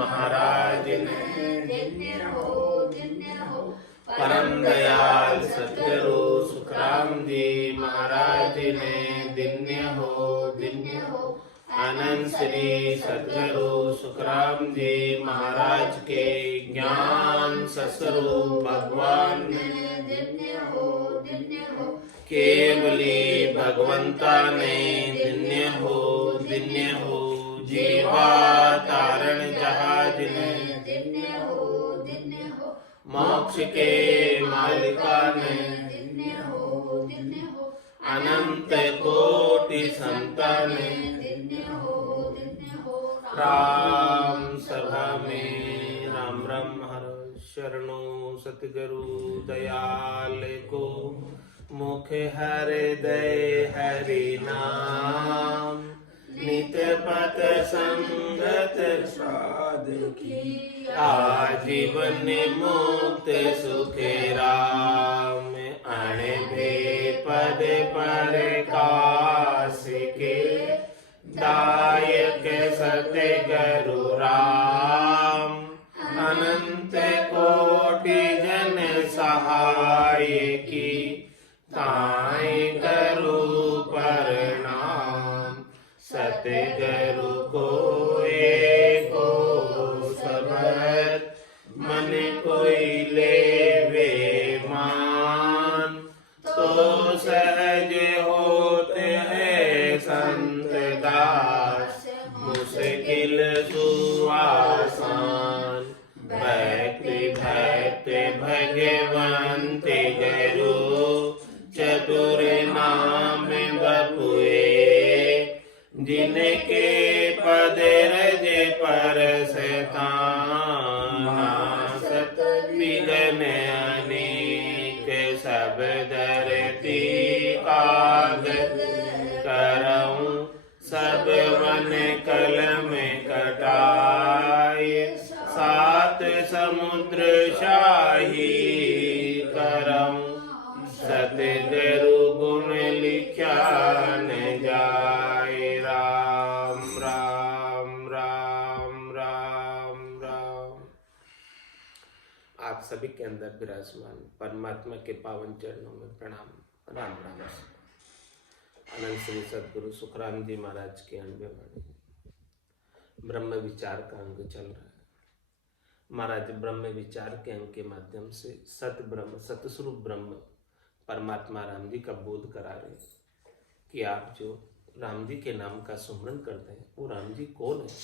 महाराज ने धन्य हो परम दयाल सतगुरु सुखराम जी महाराज ने धन्य हो आनंद श्री सतगुरु सुखराम जी महाराज के ज्ञान ससुरु भगवान ने धन्य हो केवली भगवंता ने धन्य हो जीवा तारण जहाज ने धन्य हो मोक्ष के मालिका ने धन्य हो अनंत कोटि संतान ने धन्य हो राम सभा में राम राम हर शरणो सतगुरु दयाल को मुख हृदय हरि नाम नित पत संगत साधकी आजीवन मुक्त सुखे राम अणे बे पद पर कास के दायक सतगुरु राम अनंत कोटि जन सहाय की ताई करू प्रणाम सतगुरु को एको सबत मन कोई लेवे मान तो सहज होते हैं संत दास मुश्किल सुआसान भक्ति भगवंत गुरु चतुर नाम बपुए जिनके पद रज पर सत विघ्न अनेक सब धरती कागज करऊं सब वन कलम कटाय सात समुद्र शाही करऊं सतगुरु गुण लिखा न जाए राम राम राम राम राम। आप सभी के अंदर विराजमान परमात्मा के पावन चरणों में प्रणाम राम राम। अनंत श्री सतगुरु सुखराम जी महाराज के अनुभव ब्रह्म विचार का अंग चल रहा है। महाराज ब्रह्म विचार के अंग के माध्यम से सत ब्रह्म सतस्वरूप ब्रह्म परमात्मा राम जी का बोध करा रहे कि आप जो राम जी के नाम का सुमरन करते हैं वो राम जी कौन है।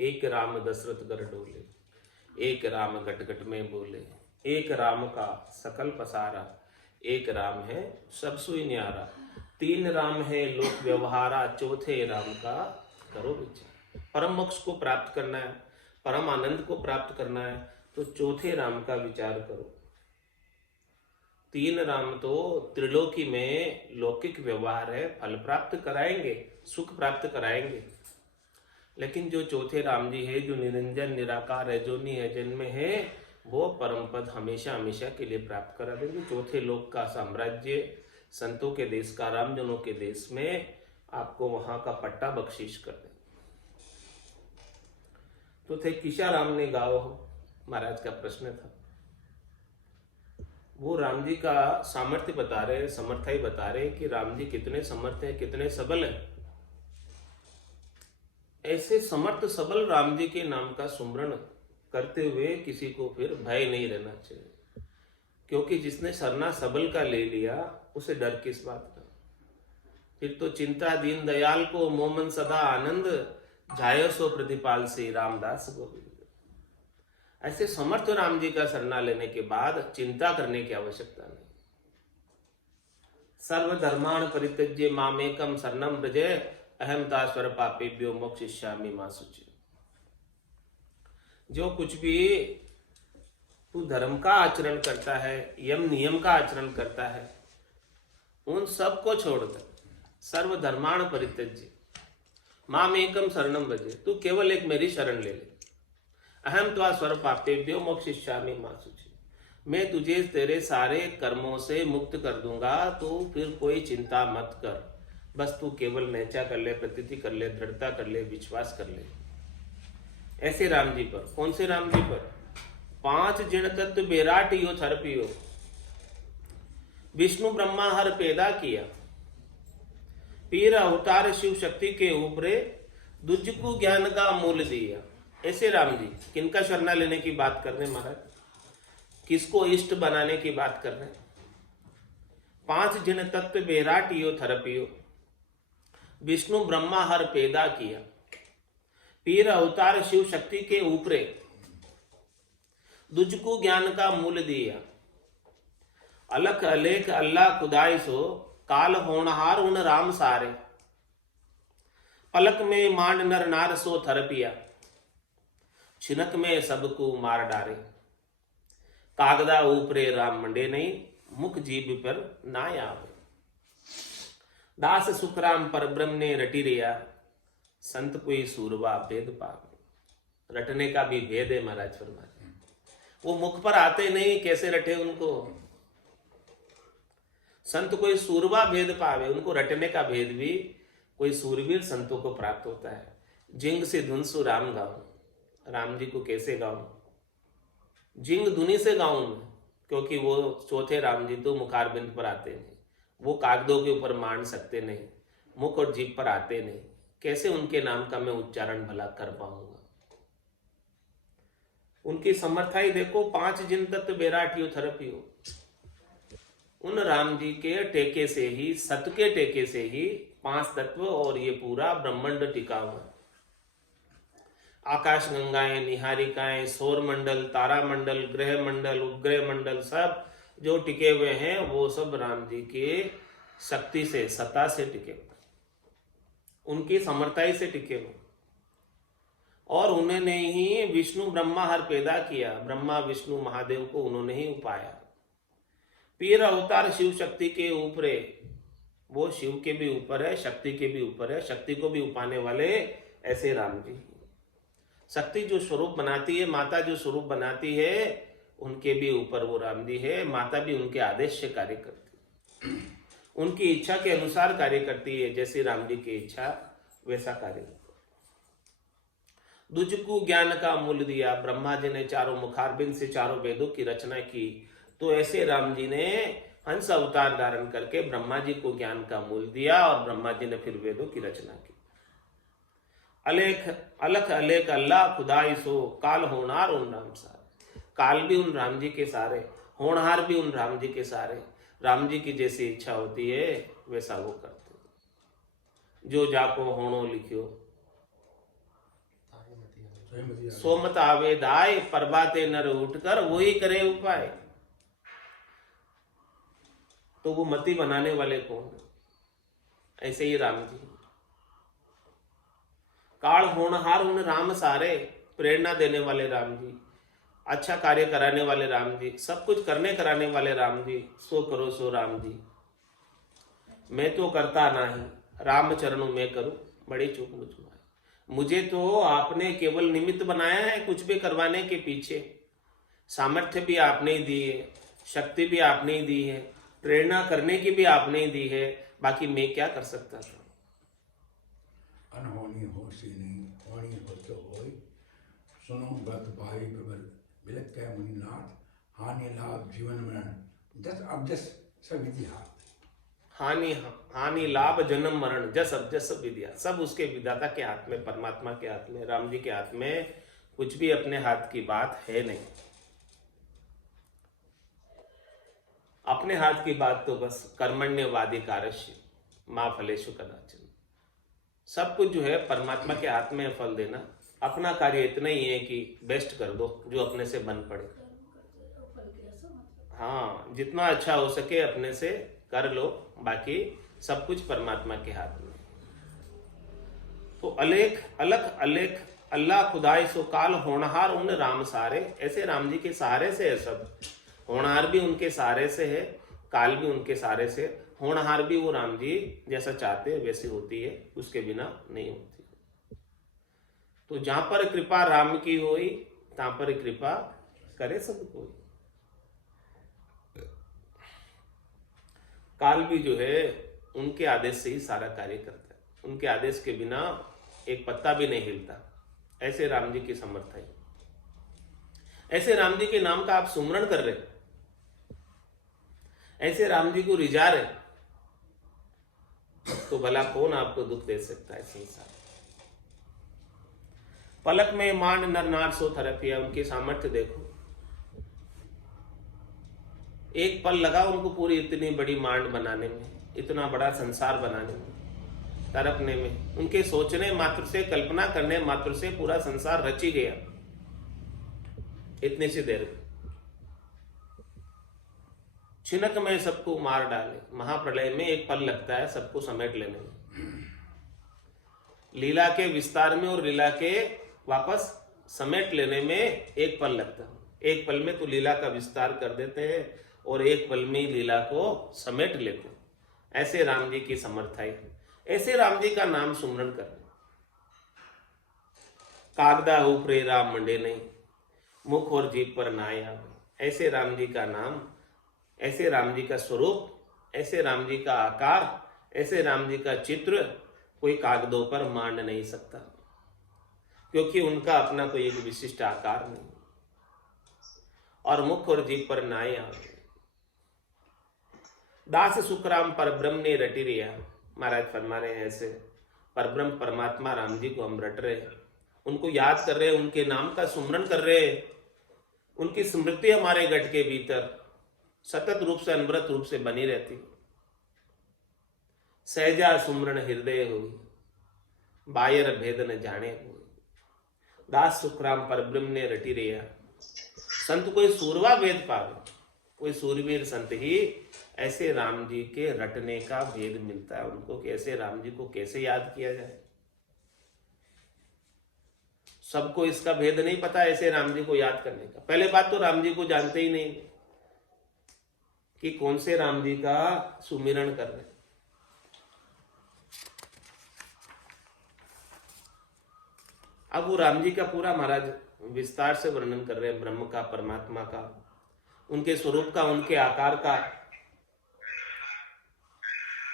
एक राम दशरथ घर डोले, एक राम घट घट में बोले, एक राम का सकल पसारा, एक राम है सब सुई न्यारा, तीन राम है लोक व्यवहारा, चौथे राम का करो विचार। परम मोक्ष को प्राप्त करना है, परम आनंद को प्राप्त करना है तो चौथे राम का विचार करो। तीन राम तो त्रिलोकी में लौकिक व्यवहार है, फल प्राप्त कराएंगे, सुख प्राप्त कराएंगे, लेकिन जो चौथे राम जी है जो निरंजन निराकार है जो निजन में है वो परम पद हमेशा हमेशा के लिए प्राप्त करा देंगे। चौथे लोक का साम्राज्य संतों के देश का रामजनों के देश में आपको वहां का पट्टा बख्शीश कर देंगे। तो थे किशा राम ने गाओ हो महाराज का प्रश्न था। वो राम जी का सामर्थ्य बता रहे, समर्थाई बता रहे कि राम जी कितने समर्थ हैं, कितने सबल हैं। ऐसे समर्थ सबल राम जी के नाम का सुमरण करते हुए किसी को फिर भय नहीं रहना चाहिए, क्योंकि जिसने सरना सबल का ले लिया उसे डर किस बात का। फिर तो चिंता दीन दयाल को मोमन सदा आनंद जायो सो प्रतिपाल से रामदास गोविंद। ऐसे समर्थ राम जी का शरणा लेने के बाद चिंता करने की आवश्यकता नहीं। सर्वधर्मान् परित्यज्य मामेकं शरणं व्रज अहम दास्वर पापेभ्यो मोक्षयिष्यामि मा शुचि। जो कुछ भी तू धर्म का आचरण करता है, यम नियम का आचरण करता है, उन सब को छोड़कर सर्वधर्मान् परित्यज्य मामेकं शरणं व्रज, तू केवल एक मेरी शरण ले ले। अहम त्वा स्वर पापेभ्यो मोक्षयिष्यामि मा शुचि, मैं तुझे तेरे सारे कर्मों से मुक्त कर दूंगा, तो फिर कोई चिंता मत कर, बस तू केवल नैचा कर ले, प्रतीति कर ले, दृढ़ता कर ले, विश्वास कर ले। ऐसे राम जी पर। कौन से राम जी पर? 5 जिन तत्व बेराट यो थर पियो, विष्णु ब्रह्मा हर पैदा किया, पीर अवतार शिव शक्ति के ऊपरे, दुज को ज्ञान का मूल दिया। ऐसे राम जी किनका शरणा लेने की बात कर रहे हैं महाराज? किसको इष्ट बनाने की बात कर रहे हैं? 5 जिन तत्व बेराट यो थर पियो, विष्णु ब्रह्मा हर पैदा किया, पीर अवतार शिव शक्ति के ऊपरे, दुज को ज्ञान का मूल दिया, अलख अलेख अल्लाह खुदाई सो, काल होनहार उन राम सारे, पलक में मांड नर नार सो थर पिया, छिनक में सबको मार डारे, कागदा ऊपरे राम मंडे नहीं, मुख जीभ पर ना आवे, दास सुखराम पर ब्रह्म ने रटी रिया, संत कोई सूरबा भेद पावे। रटने का भी भेद है महाराज फरमाते हैं। वो मुख पर आते नहीं, कैसे रटे उनको? संत कोई सूरबा भेद पावे, उनको रटने का भेद भी कोई सूरवीर संतों को प्राप्त होता है। जिंग से धुन सु राम गाऊं, राम जी को कैसे गाऊं? जिंग धुनी से गाऊं, क्योंकि वो चौथे राम जी तो मुखारबिंद पर आते नहीं, वो कागदों के ऊपर मान सकते नहीं, मुख और जीभ पर आते नहीं, कैसे उनके नाम का मैं उच्चारण भला कर पाऊंगा? उनकी समर्था ही देखो। 5 जिन तत्व बेराट यो थर पियो, उन राम जी के टेके से ही, सत के टेके से ही 5 तत्व और ये पूरा ब्रह्मांड टिका हुआ। आकाश गंगाएं, निहारिकाएं, सौर मंडल, तारा मंडल, ग्रह मंडल, उपग्रह मंडल, सब जो टिके हुए हैं वो सब राम जी के शक्ति से, सत्ता से टिके हुए, उनकी समर्थाई से टिके हुए। और उन्होंने ही विष्णु ब्रह्मा हर पैदा किया, ब्रह्मा विष्णु महादेव को उन्होंने ही उपाया। पीर अवतार शिव शक्ति के ऊपरे, वो शिव के भी ऊपर है, शक्ति के भी ऊपर है, शक्ति को भी उपाने वाले ऐसे राम जी। शक्ति जो स्वरूप बनाती है, माता जो स्वरूप बनाती है, उनके भी ऊपर वो राम जी है। माता भी उनके आदेश से कार्य करती है, उनकी इच्छा के अनुसार कार्य करती है। जैसे राम जी की इच्छा वैसा कार्य। दुज को ज्ञान का मूल दिया, ब्रह्मा जी ने चारों मुखारबिंद से चारों वेदों की रचना की, तो ऐसे राम जी ने हंस अवतार धारण करके ब्रह्मा जी को ज्ञान का मूल दिया और ब्रह्मा जी ने फिर वेदों की रचना की। अलेख अलख अलेख अल्लाह खुदाई सो, काल होनार उन राम सारे। काल भी उन राम जी के सारे, होनहार भी उन राम जी के सारे। राम जी की जैसी इच्छा होती है वैसा वो करते। जो जाको होनो लिखियो, सोमत आवे दाय, प्रभाते नर उठकर वही करे उपाय। तो वो मति बनाने वाले कौन? ऐसे ही राम जी। काल होनहार उन राम सारे, प्रेरणा देने वाले राम जी, अच्छा कार्य कराने वाले राम जी, सब कुछ करने कराने वाले राम जी। सो करो सो राम जी, मैं तो करता नहीं, राम चरणों में करूं, बड़ी चूक मुझ में। मुझे तो आपने केवल निमित्त बनाया है कुछ भी करवाने के पीछे। सामर्थ्य भी आपने ही दी है, शक्ति भी आपने ही दी है, प्रेरणा करने की भी आपने ही दी है, बाकी मैं क्या कर सकता था? अनहोनी हो सी नहीं, होनी हो तो होई, सुनो बत भाई प्रबल, बिलक कह मुनिनाथ, हानि लाभ जीवन मरण, जस अब जस सब विधि हाथ। हानि लाभ जन्म मरण, जस अब जस सब विद्या, सब उसके विधाता के हाथ में, परमात्मा के हाथ में, राम जी के हाथ में। कुछ भी अपने हाथ की बात है नहीं। अपने हाथ की बात तो बस कर्मण्यवाधिकारस्य मां फलेषु कदाचन। सब कुछ जो है परमात्मा के हाथ में फल देना। अपना कार्य इतना ही है कि बेस्ट कर दो जो अपने से बन पड़े। हाँ, जितना अच्छा हो सके अपने से कर लो, बाकी सब कुछ परमात्मा के हाथ में। तो अलेख अलख अलेख अल्लाह खुदाई सो, काल होनहार उन राम सारे। ऐसे राम जी के सहारे से है सब। होनहार भी उनके सहारे से है, काल भी उनके सहारे से। होनहार भी वो राम जी जैसा चाहते हैं वैसी होती है, उसके बिना नहीं होती। तो जहां पर कृपा राम की होई, तहां पर कृपा करे सब कोई। काल भी जो है उनके आदेश से ही सारा कार्य करता है। उनके आदेश के बिना एक पत्ता भी नहीं हिलता। ऐसे राम जी की समर्थ है। ऐसे राम जी के नाम का आप सुमरण कर रहे, ऐसे राम जी को रिझा रहे, तो भला कौन आपको दुख दे सकता है संसार। पलक में मांड नर नार सो थरपिया, उनकी सामर्थ्य देखो। एक पल लगा उनको पूरी इतनी बड़ी मांड बनाने में, इतना बड़ा संसार बनाने में, तरपने में। उनके सोचने मात्र से, कल्पना करने मात्र से पूरा संसार रच ही गया इतनी सी देर में। छिनक में सबको मार डाले। महाप्रलय में एक पल लगता है सबको समेट लेने में, लीला के विस्तार में और लीला के वापस समेट लेने में एक पल लगता है। एक पल में तो लीला का विस्तार कर देते हैं और एक पल में लीला को समेट लेते हैं। ऐसे राम जी की समर्थाई, ऐसे राम जी का नाम सुमरण कर। कागदा ऊपरे राम मंडे नहीं, मुख और जीभ पर नाया। ऐसे राम जी का नाम, ऐसे राम जी का स्वरूप, ऐसे राम जी का आकार, ऐसे राम जी का चित्र कोई कागदों पर मान नहीं सकता, क्योंकि उनका अपना कोई एक विशिष्ट आकार नहीं। और मुख और जीभ पर नाया। दास सुखराम पर ब्रह्म ने रटी रिया। महाराज फरमा रहे हैं ऐसे परब्रह्म परमात्मा राम जी को हम रट रहे, उनको याद कर रहे, उनके नाम का सुमरण कर रहे, उनकी स्मृति हमारे गट के भीतर सतत रूप से, अनवरत रूप से बनी रहती। सहजा सुमरण हृदय हुई, बायर भेद न जाने हुई। दास सुखराम पर ब्रह्म ने रटी रिया। संत कोई सूरवा भेद पावे, कोई सूरवीर संत ही ऐसे राम जी के रटने का भेद मिलता है उनको, कि ऐसे राम जी को कैसे याद किया जाए। सबको इसका भेद नहीं पता ऐसे राम जी को याद करने का। पहले बात तो राम जी को जानते ही नहीं कि कौन से राम जी का सुमिरण कर रहे। अब वो राम जी का पूरा महाराज विस्तार से वर्णन कर रहे हैं, ब्रह्म का, परमात्मा का, उनके स्वरूप का, उनके आकार का,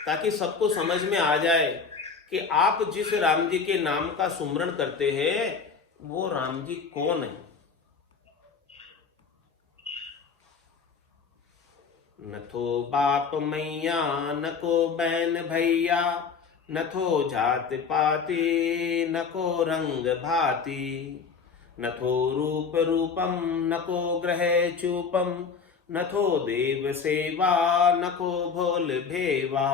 ताकि सबको समझ में आ जाए कि आप जिस राम जी के नाम का सुमरण करते हैं वो राम जी कौन है। न थो बाप मैया, न को बहन भैया, न थो जात पाती, न को रंग भाती, न थो रूप रूपम, न को ग्रह चूपम, न थो देव सेवा, न को भोल भेवा,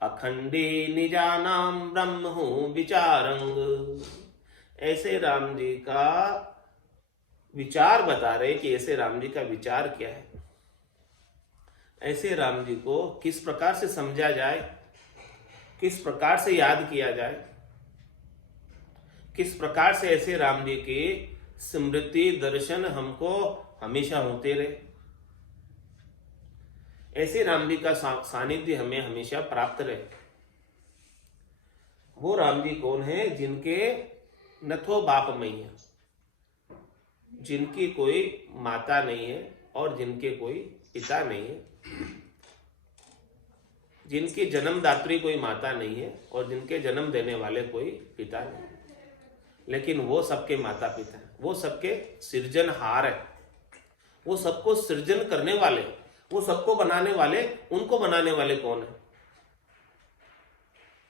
अखंडी निजानाम ब्रह्म हूँ विचारंग। ऐसे राम जी का विचार बता रहे कि ऐसे राम जी का विचार क्या है, ऐसे राम जी को किस प्रकार से समझा जाए, किस प्रकार से याद किया जाए, किस प्रकार से ऐसे राम जी की स्मृति दर्शन हमको हमेशा होते रहे, ऐसे राम जी का सानिध्य हमें हमेशा प्राप्त रहे। वो राम जी कौन है? जिनके नथो बाप मैया, जिनकी कोई माता नहीं है और जिनके कोई पिता नहीं है, जिनकी जन्मदात्री कोई माता नहीं है और जिनके जन्म देने वाले कोई पिता नहीं, लेकिन वो सबके माता पिता है, वो सबके सृजनहार है, वो सबको सृजन करने वाले, वो सबको बनाने वाले। उनको बनाने वाले कौन है?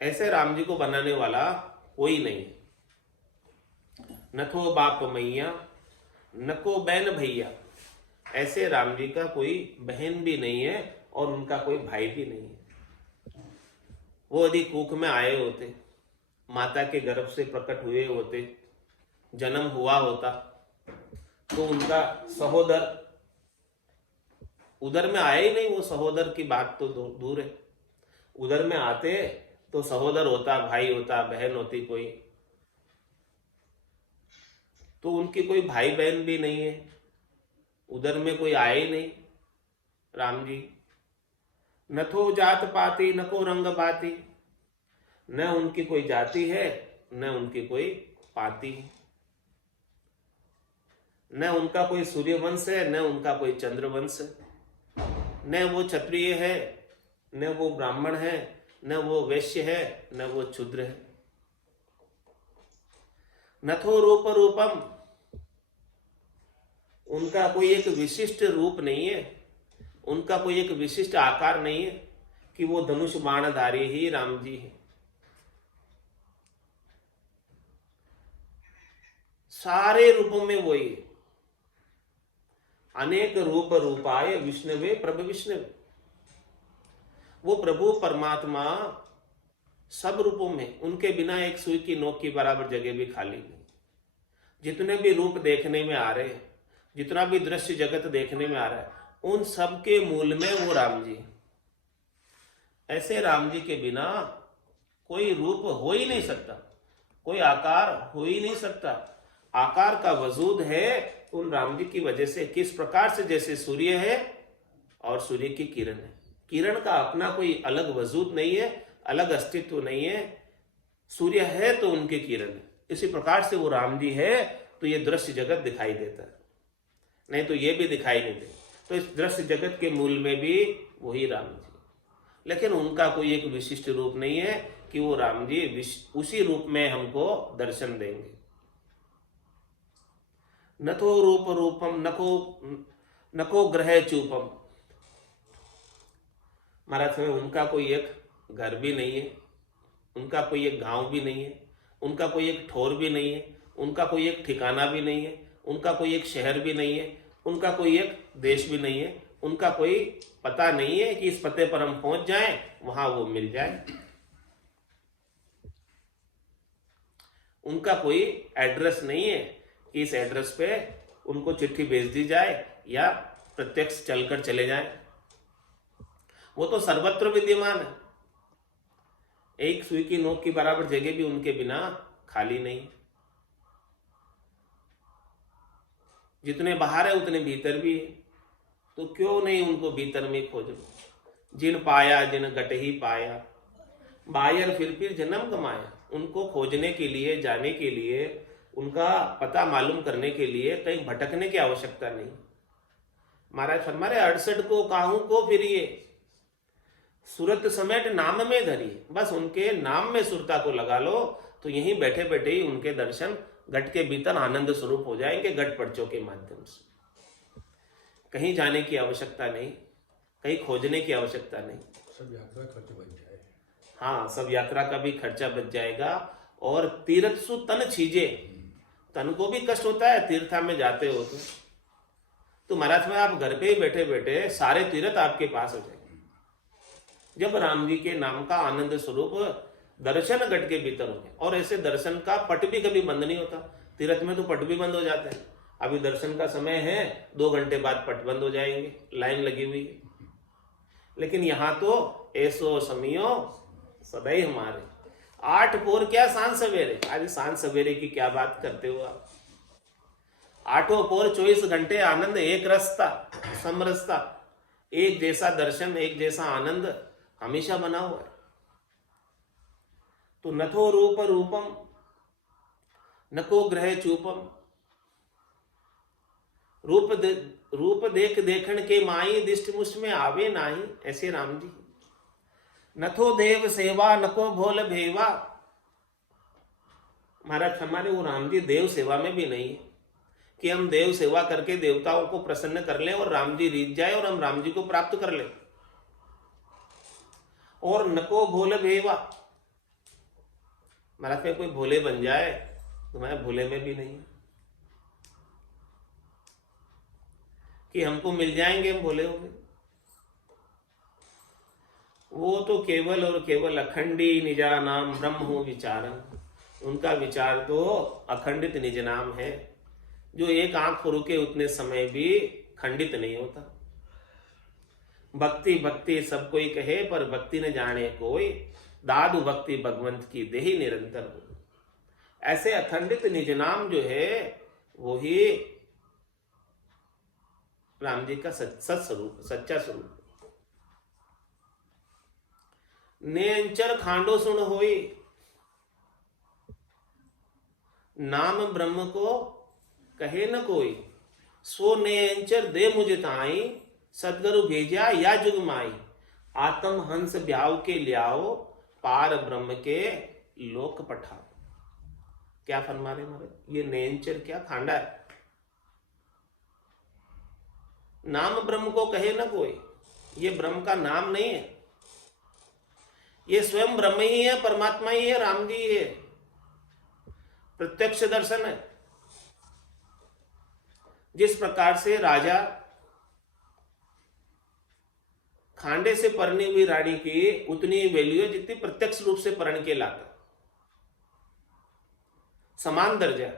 ऐसे राम जी को बनाने वाला कोई नहीं। न तो बाप मैया, न को बहन भैया, ऐसे राम जी का कोई बहन भी नहीं है और उनका कोई भाई भी नहीं है। वो यदि कुख में आए होते, माता के गर्भ से प्रकट हुए होते, जन्म हुआ होता, तो उनका सहोदर उधर में आए ही नहीं। वो सहोदर की बात तो दूर है, उधर में आते तो सहोदर होता, भाई होता, बहन होती कोई, तो उनकी कोई भाई बहन भी नहीं है, उधर में कोई आए ही नहीं राम जी। न तो जात पाती, न को रंग पाती, न उनकी कोई जाति है, न उनकी कोई पाती है, न उनका कोई सूर्यवंश है, न उनका कोई चंद्रवंश है, न वो क्षत्रिय है, न वो ब्राह्मण है, न वो वैश्य है, न वो क्षुद्र है। नथो रूप रूपम, उनका कोई एक विशिष्ट रूप नहीं है, उनका कोई एक विशिष्ट आकार नहीं है कि वो धनुष बाणधारी ही राम जी है। सारे रूपों में वही है। अनेक रूप रूपाय विष्णुवे प्रभु विष्णुवे, वो प्रभु परमात्मा सब रूपों में, उनके बिना एक सुई की नोक की बराबर जगह भी खाली नहीं। जितने भी रूप देखने में आ रहे हैं, जितना भी दृश्य जगत देखने में आ रहा है, उन सब के मूल में वो राम जी। ऐसे राम जी के बिना कोई रूप हो ही नहीं सकता, कोई आकार हो ही नहीं सकता। आकार का वजूद है उन राम जी की वजह से। किस प्रकार से, जैसे सूर्य है और सूर्य की किरण है, किरण का अपना कोई अलग वजूद नहीं है, अलग अस्तित्व नहीं है। सूर्य है तो उनकी किरण है। इसी प्रकार से वो राम जी है तो ये दृश्य जगत दिखाई देता है, नहीं तो ये भी दिखाई नहीं देता। तो इस दृश्य जगत के मूल में भी वही राम जी, लेकिन उनका कोई एक विशिष्ट रूप नहीं है कि वो राम जी उसी रूप में हमको दर्शन देंगे। नथो रूप रूपम नको ग्रह चूपम, महाराज में उनका कोई एक घर भी नहीं है, उनका कोई एक गांव भी नहीं है, उनका कोई एक ठोर भी नहीं है, उनका कोई एक ठिकाना भी नहीं है, उनका कोई एक शहर भी नहीं है, उनका कोई एक देश भी नहीं है, उनका कोई पता नहीं है कि इस पते पर हम पहुंच जाएं, वहां वो मिल जाए। उनका कोई एड्रेस नहीं है कि इस एड्रेस पे उनको चिट्ठी भेज दी जाए या प्रत्यक्ष चलकर चले जाएं। वो तो सर्वत्र विद्यमान है। एक सुई की नोक की बराबर जगह भी उनके बिना खाली नहीं। जितने बाहर है उतने भीतर भी है, तो क्यों नहीं उनको भीतर में खोजो। जिन पाया जिन गट ही पाया, बायर फिर जन्म गमाया। उनको खोजने के लिए, जाने के लिए, उनका पता मालूम करने के लिए कहीं भटकने की आवश्यकता नहीं। महाराज फरमाए 68 को काहू को फिरिए, सूरत समेट नाम में धरिए। बस उनके नाम में सुरता को लगा लो तो यहीं बैठे बैठे ही उनके दर्शन घट के भीतर आनंद स्वरूप हो जाएंगे, घट पर्चों के माध्यम से। कहीं जाने की आवश्यकता नहीं, कहीं खोजने की आवश्यकता नहीं। सब यात्रा खर्च बच जाए। हाँ, सब यात्रा का भी खर्चा बच जाएगा। और तीर्थ सु तन छीजे, तन को भी कष्ट होता है तीर्था में जाते हो तो महाराज में आप घर पे ही बैठे बैठे सारे तीर्थ आपके पास हो जाएंगे। जब राम जी के नाम का आनंद स्वरूप दर्शन घट के भीतर हो गए। और ऐसे दर्शन का पट भी कभी बंद नहीं होता। तीर्थ में तो पट भी बंद हो जाते हैं। अभी दर्शन का समय है, 2 घंटे बाद पट बंद हो जाएंगे, लाइन लगी हुई है। लेकिन यहाँ तो ऐसो समियो सदैव हमारे। 8 पोर क्या सांझ सवेरे, आज सांझ सवेरे की क्या बात करते हो आप। 8 पोर 24 घंटे आनंद, एक रस्ता समरसता, एक जैसा दर्शन, एक जैसा आनंद हमेशा बना हुआ है। तो नथो रूप रूपम नको ग्रह चूपम, रूप देख देखण के माई दिष्ट मुष्ट में आवे नाही। ऐसे राम जी। नथो देव सेवा नको भोल भेवा, महाराज हमारे वो राम जी देव सेवा में भी नहीं है कि हम देव सेवा करके देवताओं को प्रसन्न कर लें और राम जी रीत जाए और हम राम जी को प्राप्त कर लें। और नको भोल भेवा, महाराज में कोई भोले बन जाए तो मैं भोले में भी नहीं कि हमको मिल जाएंगे, हम भोले होंगे। वो तो केवल और केवल अखंडी निजा नाम ब्रह्म हो विचारन। उनका विचार तो अखंडित निज नाम है, जो एक आंख रुके उतने समय भी खंडित नहीं होता। भक्ति भक्ति सब कोई कहे, पर भक्ति न जाने कोई, दादु भक्ति भगवंत की देही निरंतर हो। ऐसे अखंडित निज नाम जो है वो ही राम जी का सत्स्वरूप, सच्चा स्वरूप। नेंचर खांडो सुन होई, नाम ब्रह्म को कहे न कोई। सो नेंचर दे मुझे ताई, सदगुरु भेजा या जुग माई। आत्म हंस ब्याव के लियाओ, पार ब्रह्म के लोक पठाओ। क्या फरमा रहे महाराज? ये नयनचर क्या खांडा है? नाम ब्रह्म को कहे ना कोई, ये ब्रह्म का नाम नहीं है, ये स्वयं ब्रह्म ही है, परमात्मा ही है, राम जी ही है, प्रत्यक्ष दर्शन है। जिस प्रकार से राजा खांडे से परनी हुई रानी की उतनी वैल्यू है जितनी प्रत्यक्ष रूप से परण के लाता, समान दर्जा।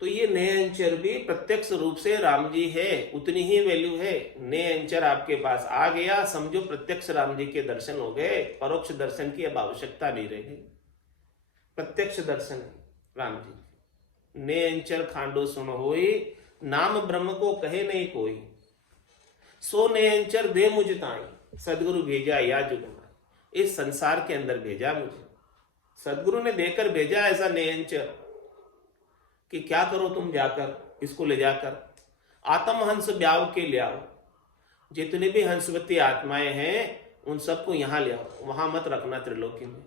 तो ये नयनचर भी प्रत्यक्ष रूप से राम जी है, उतनी ही वैल्यू है। नयनचर आपके पास आ गया, समझो प्रत्यक्ष राम जी के दर्शन हो गए, परोक्ष दर्शन की अब आवश्यकता नहीं रहेगी, प्रत्यक्ष दर्शन है राम जी। नयनचर खांडो सुन होई, नाम ब्रह्म को कहे नहीं कोई, सो नयनचर दे मुझ ताई, सदगुरु भेजा या जुग में, इस संसार के अंदर भेजा मुझे, सदगुरु ने देकर भेजा ऐसा नयनचर कि क्या करो तुम जाकर इसको ले जाकर आत्म हंस ब्याव के ले आओ, जितने भी हंसवती आत्माएं हैं उन सबको यहां ले आओ, वहां मत रखना त्रिलोकी में,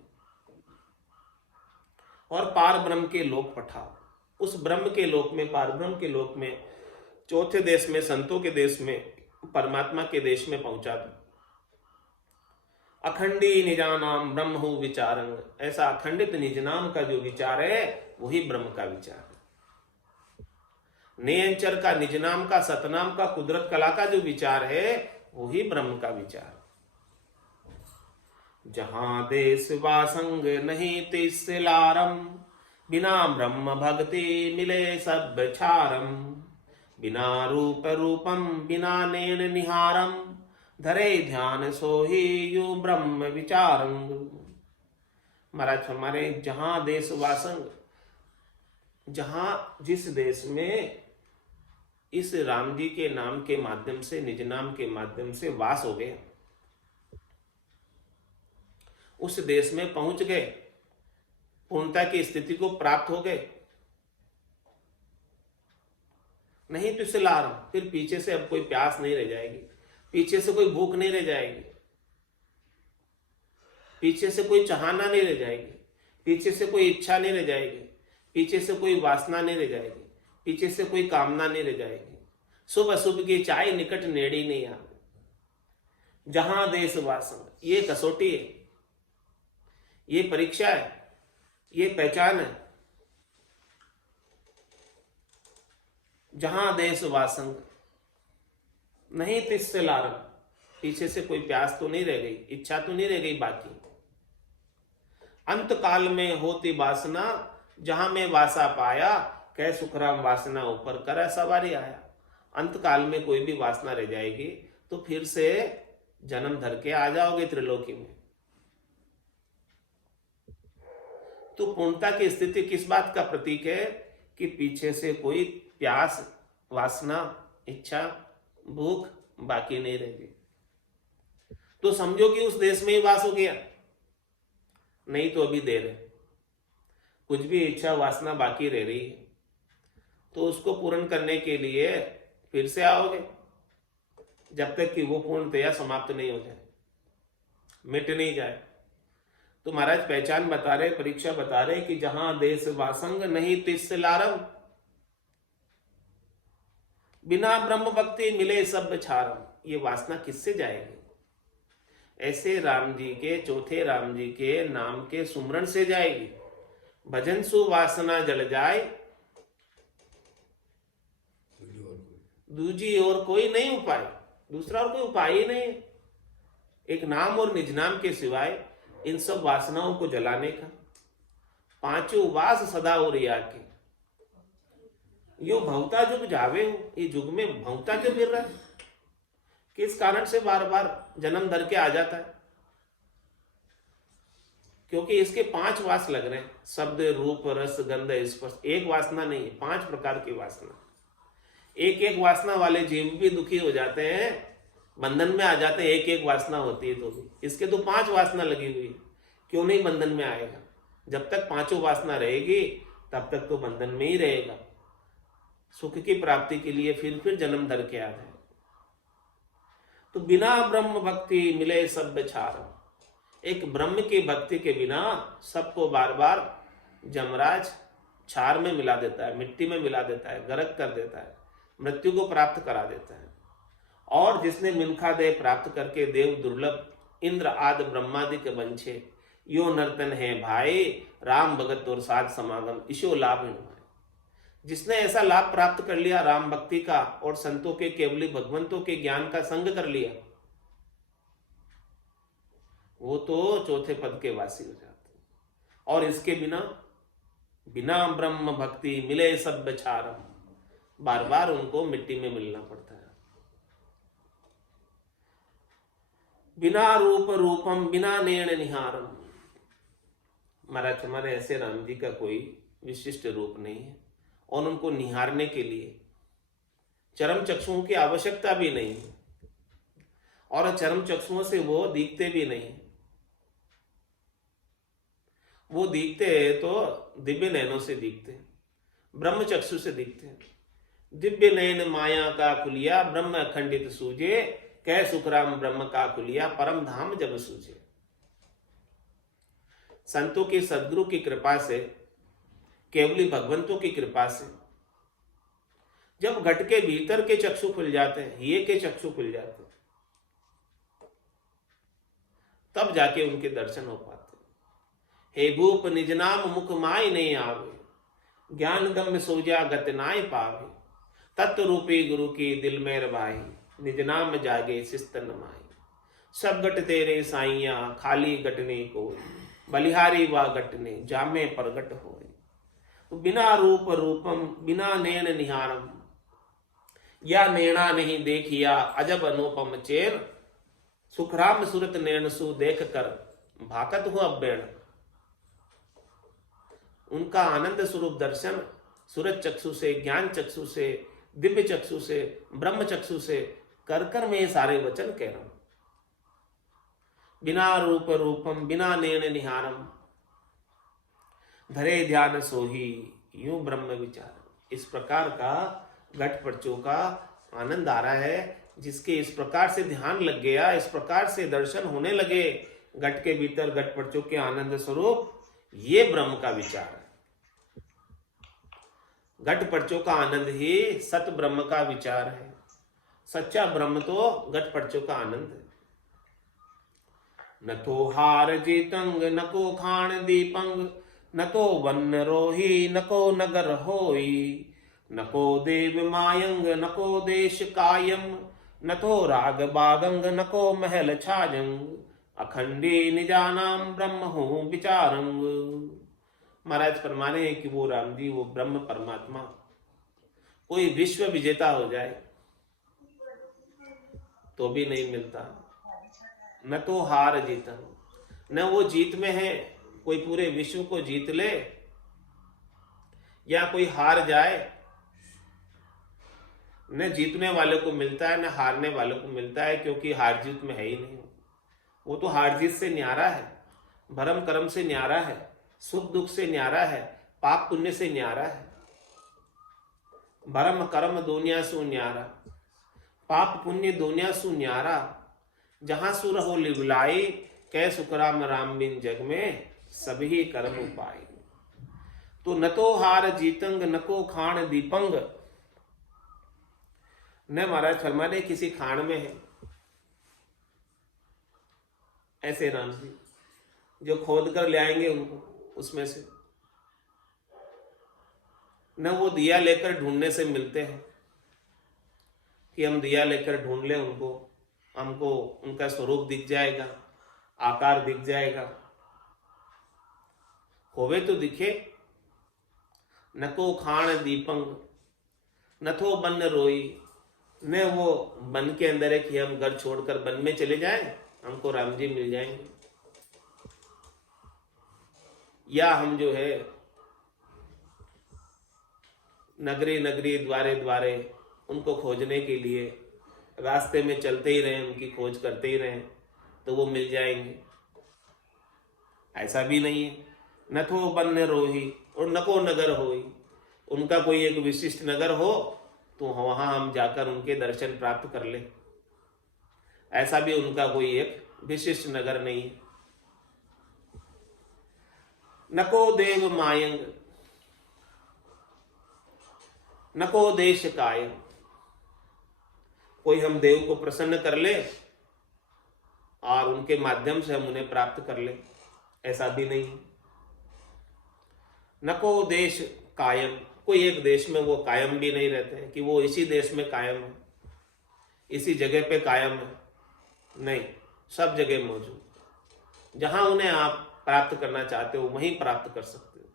और पार ब्रह्म के लोक पठाओ। उस ब्रह्म के लोक में, पार ब्रह्म के लोक में, चौथे देश में, संतों के देश में, परमात्मा के देश में पहुंचा दो। अखंडी निजानाम ब्रह्म हो विचारंग, ऐसा अखंडित निज नाम का जो विचार है वही ब्रह्म का विचार है। नयनचर का, निज नाम का, सतनाम का, कुदरत कला का जो विचार है वही ब्रह्म का विचार। जहां देश वासंग नहीं तिस लारम, बिना ब्रह्म भक्ति मिले सब छारम, बिना रूप रूपम बिना नैन निहारम, धरे ध्यान सोही यू ब्रह्म विचारंग। महाराज फरमा रहे, जहां देश वासंग, जहां जिस देश में इस राम जी के नाम के माध्यम से, निज नाम के माध्यम से वास हो गया, उस देश में पहुंच गए, पूर्णता की स्थिति को प्राप्त हो गए, नहीं तो इसे ला रहा हूं, फिर पीछे से अब कोई प्यास नहीं रह जाएगी, पीछे से कोई भूख नहीं रह जाएगी, पीछे से कोई चाहना नहीं रह जाएगी, पीछे से कोई इच्छा नहीं रह जाएगी, पीछे से कोई वासना नहीं रह जाएगी, पीछे से कोई कामना नहीं रह जाएगी। शुभ अशुभ की चाय निकट नेड़ी नहीं आवे। जहां देश वासंग, ये कसौटी है, ये परीक्षा है, ये पहचान है। जहां देश वासंग नहीं तिससे लारम, पीछे से कोई प्यास तो नहीं रह गई, इच्छा तो नहीं रह गई बाकी। अंत काल में होती वासना, जहां में वासा पाया, कह सुखराम वासना ऊपर कर सवारी आया। अंत काल में कोई भी वासना रह जाएगी तो फिर से जन्म धर के आ जाओगे त्रिलोकी में। तो पूर्णता की स्थिति किस बात का प्रतीक है? कि पीछे से कोई प्यास, वासना, इच्छा, भूख बाकी नहीं रहेगी। तो समझो कि उस देश में ही वास हो गया, नहीं तो अभी देर है, कुछ भी इच्छा वासना बाकी रह रही है, तो उसको पूर्ण करने के लिए फिर से आओगे, जब तक कि वो पूर्णतया समाप्त नहीं हो जाए, मिट नहीं जाए। तो महाराज पहचान बता रहे, परीक्षा बता रहे कि जहां देश वासंग नहीं तिस लारम, बिना ब्रह्म भक्ति मिले सब छारम। ये वासना किससे जाएगी? ऐसे राम जी के, चौथे राम जी के नाम के सुमरण से जाएगी। भजन सु वासना जल जाए, दूजी और कोई नहीं उपाय, दूसरा और कोई उपाय ही नहीं है एक नाम और निज नाम के सिवाय इन सब वासनाओं को जलाने का। पांचों वास सदा और या के, यो भवता जुग जावे हो, ये जुग में भवता क्यों फिर रहा है? किस कारण से बार बार जन्म धर के आ जाता है? क्योंकि इसके 5 वास लग रहे हैं, शब्द, रूप, रस, गंध, स्पर्श। एक वासना नहीं है, 5 प्रकार की वासना। एक एक वासना वाले जीव भी दुखी हो जाते हैं, बंधन में आ जाते हैं, एक एक वासना होती है तो भी। इसके तो 5 वासना लगी हुई है, क्यों नहीं बंधन में आएगा? जब तक 5 वासना रहेगी तब तक तो बंधन में ही रहेगा। सुख की प्राप्ति के लिए फिर जन्म धर के आ जाए। तो बिना ब्रह्म भक्ति मिले सब छारम, एक ब्रह्म की भक्ति के बिना सबको बार बार जमराज छार में मिला देता है, मिट्टी में मिला देता है, गर्क कर देता है, मृत्यु को प्राप्त करा देता है। और जिसने मिल्खा देह प्राप्त करके देव दुर्लभ इंद्र आदि ब्रह्मादि के वंशे यो नर्तन है भाई राम भगत और साध समागम ईशो लाभ है। जिसने ऐसा लाभ प्राप्त कर लिया राम भक्ति का और संतों के केवली भगवंतों के ज्ञान का संग कर लिया, वो तो चौथे पद के वासी हो जाते हैं। और इसके बिना बिना ब्रह्म भक्ति मिले सब बेचारम, बार बार उनको मिट्टी में मिलना पड़ता है। बिना रूप रूपम बिना नयन निहारम, महाराज हमारे ऐसे राम जी का कोई विशिष्ट रूप नहीं है और उनको निहारने के लिए चरम चक्षुओं की आवश्यकता भी नहीं है और चरम चक्षुओं से वो दिखते भी नहीं। वो दिखते हैं तो दिव्य नयनों से दिखते हैं, ब्रह्म चक्षु से दिखते हैं। दिव्य नयन माया का खुलिया ब्रह्म अखंडित सूझे, कह सुखराम ब्रह्म का खुलिया परम धाम जब सूझे। संतों की सदगुरु की कृपा से, केवली भगवंतों की कृपा से जब घट के भीतर के चक्षु खुल जाते हैं, ये के चक्षु खुल जाते हैं, तब जाके उनके दर्शन हो पाते हैं। हे भूप निज नाम मुख माय नहीं आवे, ज्ञान गम्य सोजा गत नाय पावे। तत्व रूपी गुरु की दिल में रवाई, निज नाम जागे सिस्तन माई। सब गट तेरे साइया खाली गटने को, बलिहारी वा गटने जामे प्रगट होए। बिना रूप रूपम बिना नैन निहारम, या नैना नहीं देखिया अजब अनुपम चेर। सुखराम सुरत नैन सु देख कर भाकत हो अब बैण। उनका आनंद स्वरूप दर्शन सूरज चक्षु से, ज्ञान चक्षु से, दिव्य चक्षु से, ब्रह्म चक्षु से कर कर मैं ये सारे वचन कह रहा हूं। बिना रूप रूपम बिना नैन निहारम, धरे ध्यान सोही यूं ब्रह्म विचार। इस प्रकार का घट पर्चों का आनंद आ रहा है, जिसके इस प्रकार से ध्यान लग गया, इस प्रकार से दर्शन होने लगे घट के भीतर घट पर्चों के आनंद स्वरूप, ये ब्रह्म का विचार है। घट पर्चों का आनंद ही सत ब्रह्म का विचार है। सच्चा ब्रह्म तो घट पर्चों का आनंद है। न तो हार जीतंग न को खान दीपंग, न तो वन रोही न को नगर होई। न को देव मायंग न को देश कायम, न तो राग बागंग न को महल छाजंग। अखंडी निजानाम ब्रह्म हूं विचारंग। महाराज फरमाने हैं कि वो राम जी, वो ब्रह्म परमात्मा कोई विश्व विजेता हो जाए तो भी नहीं मिलता। न तो हार जीता, न वो जीत में है, कोई पूरे विश्व को जीत ले या कोई हार जाए, न जीतने वाले को मिलता है न हारने वाले को मिलता है, क्योंकि हार जीत में है ही नहीं। वो तो हार जीत से न्यारा है, भरम कर्म से न्यारा है, सुख दुख से न्यारा है, पाप पुण्य से न्यारा है। भरम कर्म दुनिया सु न्यारा, पाप पुण्य दुनिया सु न्यारा। जहां सुर हो लिबलाई, कै सुखराम राम बिन जग में सभी कर्म उपाय। तो न तो हार जीतंग न को खान दीपंग। न महाराज फरमाने किसी खान में है ऐसे राम जी, जो खोद कर ले आएंगे उनको उसमें से, न वो दिया लेकर ढूंढने से मिलते हैं कि हम दिया लेकर ढूंढ ले उनको, हमको उनका स्वरूप दिख जाएगा, आकार दिख जाएगा। होवे तो दिखे। न को खान दीपंग न तो बन रोई। न वो बन के अंदर है कि हम घर छोड़कर बन में चले जाएं, हमको राम जी मिल जाएंगे, या हम जो है नगरी नगरी द्वारे द्वारे उनको खोजने के लिए रास्ते में चलते ही रहें, उनकी खोज करते ही रहें तो वो मिल जाएंगे। ऐसा भी नहीं है। न तो बन रोही और न को नगर होई। उनका कोई एक विशिष्ट नगर हो तो वहां हम जाकर उनके दर्शन प्राप्त कर ले, ऐसा भी उनका कोई एक विशिष्ट नगर नहीं है। नको देव मायंग नको देश कायम। कोई हम देव को प्रसन्न कर ले और उनके माध्यम से हम उन्हें प्राप्त कर ले, ऐसा भी नहीं। नको देश कायम, कोई एक देश में वो कायम भी नहीं रहते हैं कि वो इसी देश में कायम है, इसी जगह पे कायम है, नहीं, सब जगह मौजूद। जहां उन्हें आप प्राप्त करना चाहते हो वहीं प्राप्त कर सकते हो,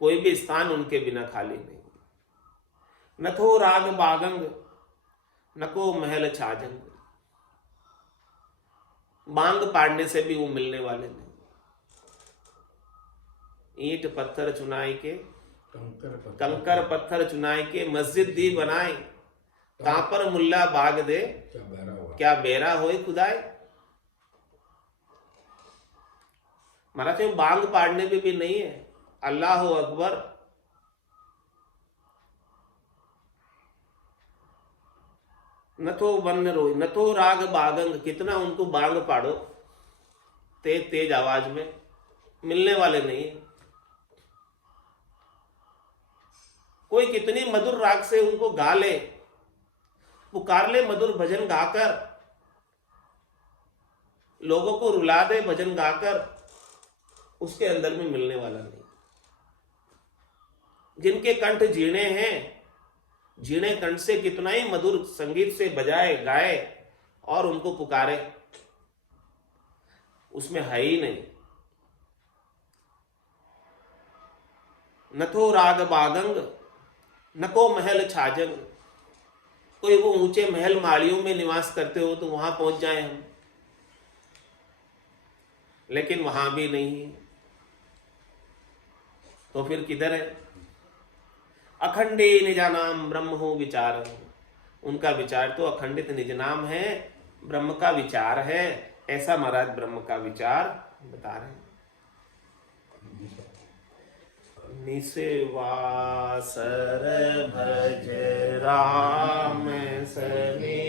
कोई भी स्थान उनके बिना खाली नहीं। नथो राग बागंग नको महल छाजंग, बांग पाड़ने से भी वो मिलने वाले नहीं। ईंट पत्थर चुनाई के कंकर पत्थर चुनाई के मस्जिद दी बनाए, कहां पर मुल्ला बाग दे क्या बेरा होए खुदाए। महाराज बांग पाड़ने पे भी नहीं है, अल्लाह अकबर। न तो वन रोई न तो राग बागंग, कितना उनको बांग पाड़ो तेज तेज आवाज में, मिलने वाले नहीं है। कोई कितनी मधुर राग से उनको गा ले, पुकार ले मधुर भजन गाकर, लोगों को रुला दे भजन गाकर, उसके अंदर में मिलने वाला नहीं। जिनके कंठ जीणे हैं, जीणे कंठ से कितना ही मधुर संगीत से बजाए गाए और उनको पुकारे, उसमें है ही नहीं। नथो राग बागंग नको महल छाजंग, कोई वो ऊंचे महल माड़ियों में निवास करते हो तो वहां पहुंच जाए हम, लेकिन वहां भी नहीं है, तो फिर किधर है। अखंडे निजानाम ब्रह्म हो विचार, उनका विचार तो अखंडित निज नाम है, ब्रह्म का विचार है, ऐसा महाराज ब्रह्म का विचार बता रहे हैं। निसेवासर भज राम सने,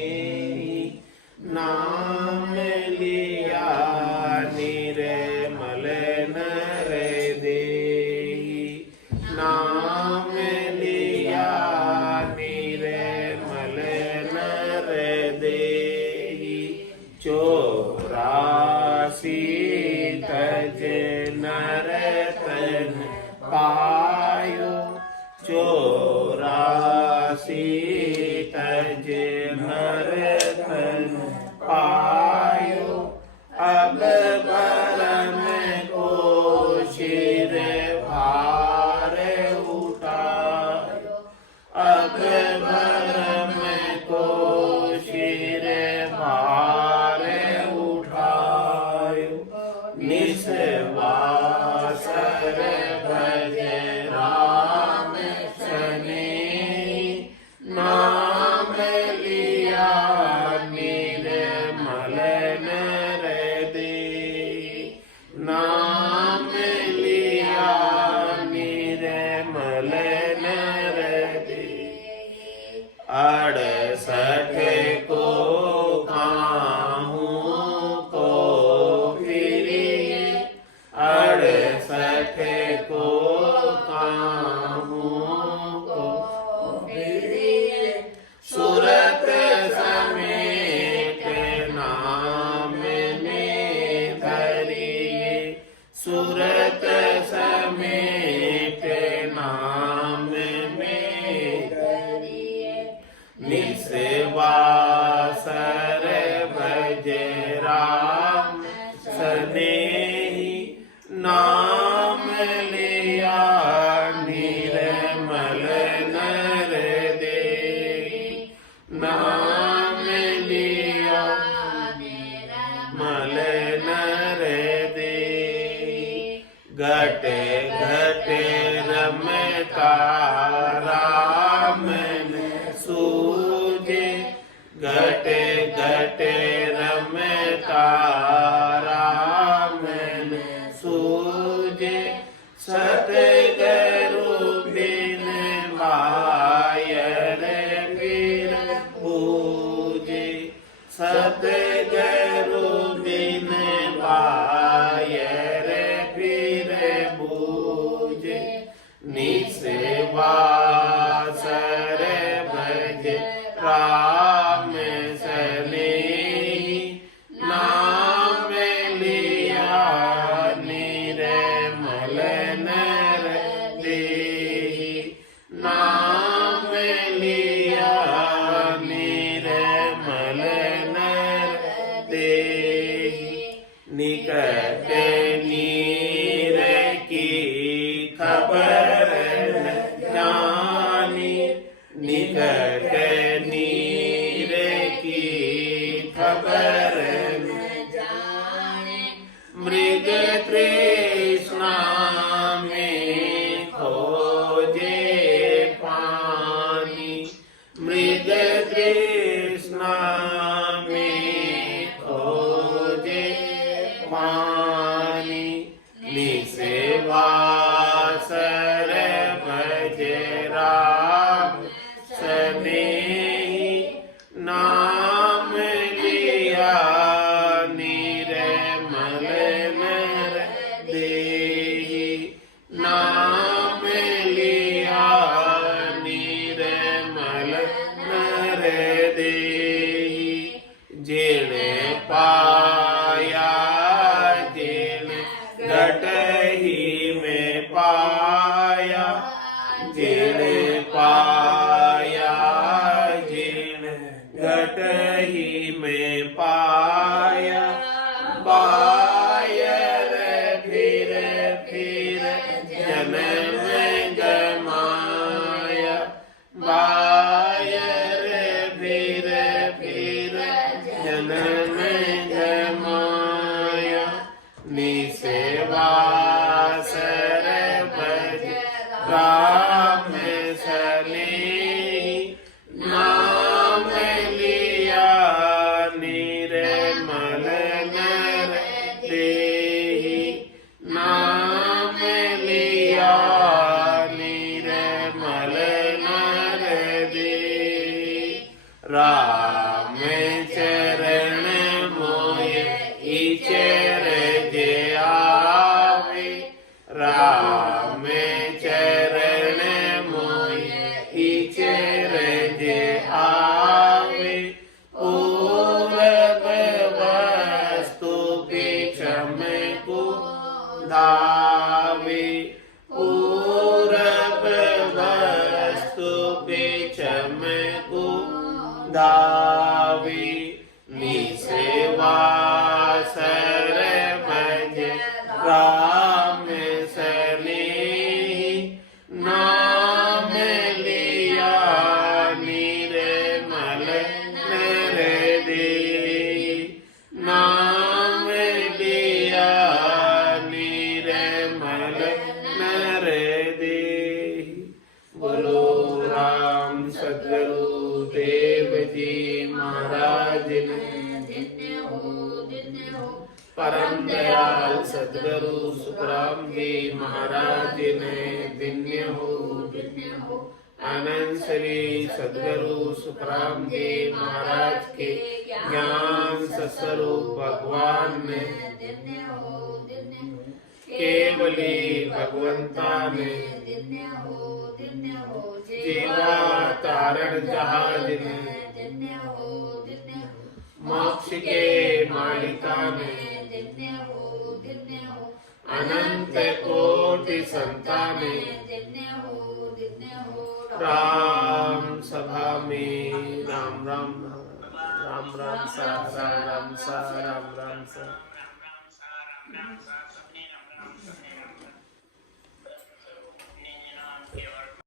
नाम लिया निर्मल नर दे, नाम लिया निर्मल नर दे, चौरासी तज नर तन पायो, चौरासी तज नर तन पायो, अब भरम को शिर भार उठायो, अब भरम को शिर भार उठायो, निस्वासर भज राम सने, नाम लिया निर्मल नर दे, नाम लिया निर्मल नर दे। 68 को काहू को फिरिए, 68 को काहू को फिरिए, सूरत समेत नाम में धरिए, सूरत समेत नाम में धरिए, निस्वासर भज राम सने, नाम लिया निर्मल नर दे, नाम लिया निर्मल नर दे। घट घट रमता राम न सूझे, घट घट रमता राम न सूझे, सतगुरु बिन मायर फिर पूजे, सतगुरु बिन मायर फिर वासर भज राम सनेही नाम लिया निर्मल नर देहि नाम लिया निर्मल नर देहि निकट नीर की खबर न जानी निकट नीर की खबर न जाने मृग तृष्णा में खोजे पानी मृग तृष्णा में खोजे पानी निसेवासर भज राम सनेही नाम लिया निर्मल नर देहि नाम लिया निर्मल नर देहि जिन पाया जिन घटहि में पाया जिन पाया जिन घटहि में पाया बायर फिर जन्म गमाया बायर फिर जन्म गमाया निसेवासर भज राम सनेही नाम लिया निर्मल नर देहि नाम लिया निर्मल नर देहि राम चरण मोय इचर जे आवे राम चरण मोय इचर जे आवे पूरब वस्तु पिछम को धावे पूरब वस्तु पिछम को धावे निसेवासर भज राम सनेही नाम लिया निर्मल नर देहि नाम लिया निर्मल नर देहि बोलो राम सद्गुरु देव जी महाराज ने दिन्य हो परम दयाल सद्गुरु सुखराम जी महाराज ने दिन्य हो आनंद श्री सद्गुरु सुखराम जी महाराज के ज्ञान स्वरूप भगवान ने दिन्य हो केवली भगवंता ने दिन्य हो जीवा तारण जहाज ने दिन्य हो मोक्ष के मालिका ने दिन्य हो अनंत कोटि संताने दिन्य हो राम सभा में राम राम राम राम सा राम राम सा राम राम सा